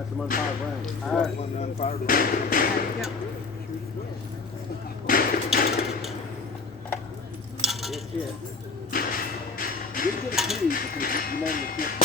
got some unfired rounds. I got one unfired round. That's it. You didn't get a key because you normally can't